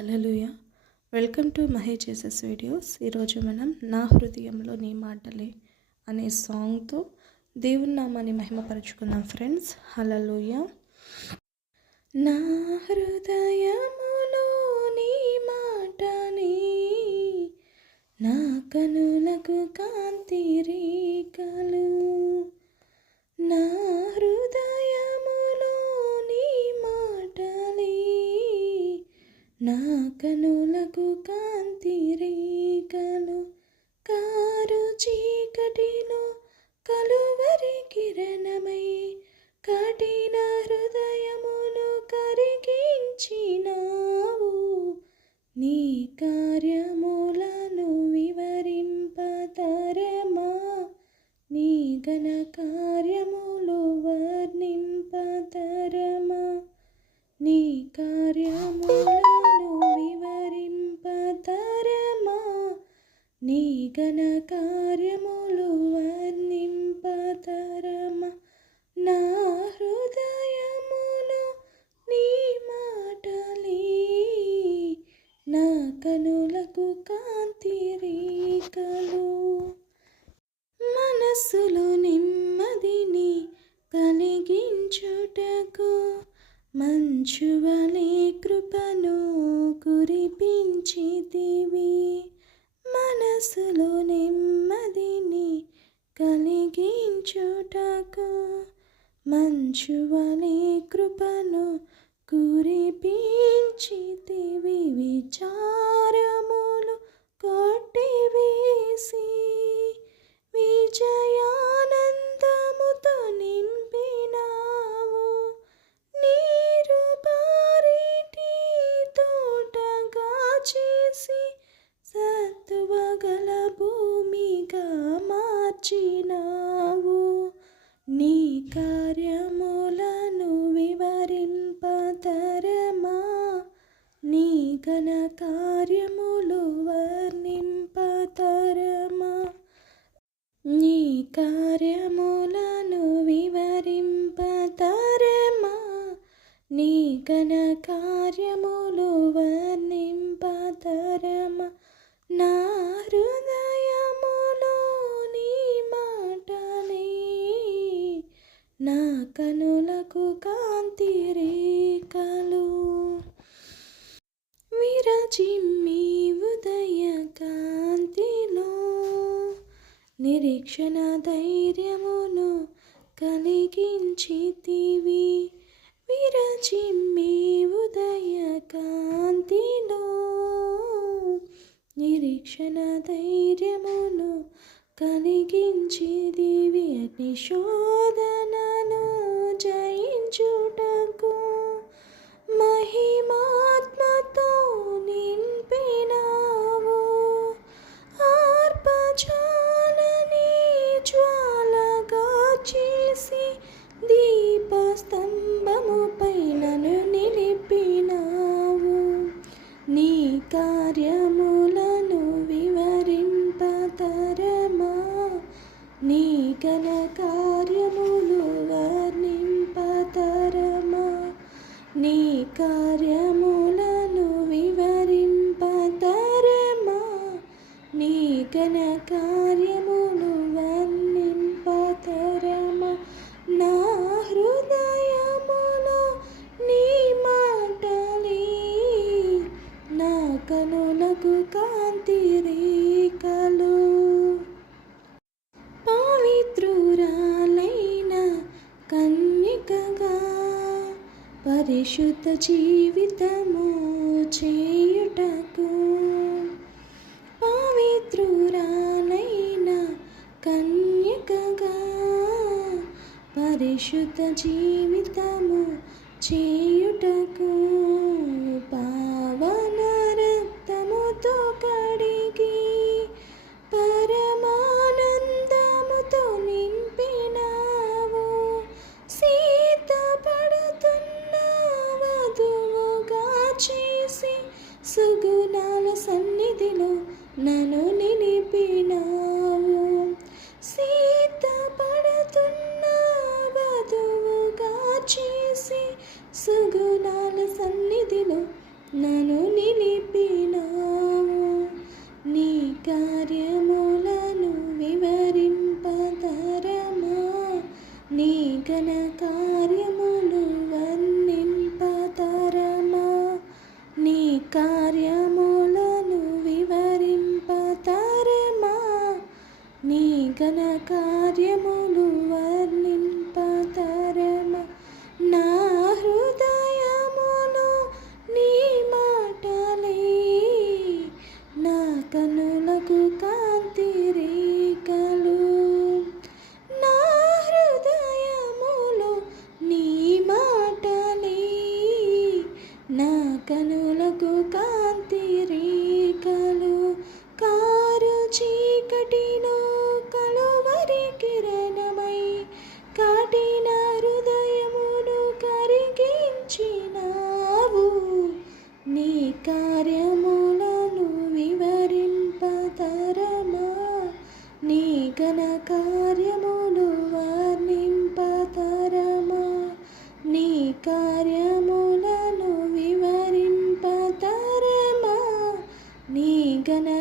Hallelujah welcome to మహే చేసెస్ videos. ఈరోజు మనం నా హృదయంలో నీ మాటలే అనే సాంగ్తో దేవుని నామాన్ని మహిమపరుచుకుందాం ఫ్రెండ్స్. హలలుయ నా హృదయములో నీ మాటనే నా కనులకు కాంతి రేఖలు కనులకు కాంతి రేఖలు కారు చీకటిలో కలువరి కిరణమై కఠిన హృదయమును కరిగించినావు. నీ కార్యములను వివరింపతరమా నీ ఘన తన కార్యములు వర్ణింపతరమా? నా హృదయములో నీ మాటలి నా కనులకు కాంతి రేఖలు. మనస్సులో నెమ్మదిని కలిగించుటకు మంచువలే కృపను కురిపించితివి. మనసులో నెమ్మదిని కలిగించుటకు మంచువలే కృపను కురిపించితివి విచారములు. ఘన కార్యములు వర్ణింపతరమా? నీ కార్యములను వివరింపతరమా? నీ ఘన కార్యములు వర్ణింపతరమా? నా హృదయములో నీ మాటలే నా కనులకు కాంతి రేఖలు. చిమ్మి ఉదయ కాంతిలో నిరీక్షణ ధైర్యమును కలిగించితివి. విరచిమ్మి ఉదయ కాంతిలో నిరీక్షణ ధైర్యమును కలిగించిదివి అగ్నిశోధనను జయించుట కార్యములను వివరింపతరమా నీ ఘన కార్యములు వర్ణింపతరమా నీ కార్యములను వివరింపతరమా నీ ఘన కార్యములు కనులకు కాంతి రేఖలు పవిత్రురాలైన కన్యకగా పరిశుద్ధ జీవితము చేయుటకు పవిత్రురాలైన కన్యకగా పరిశుద్ధ జీవితము చేయుటకు పావన నీ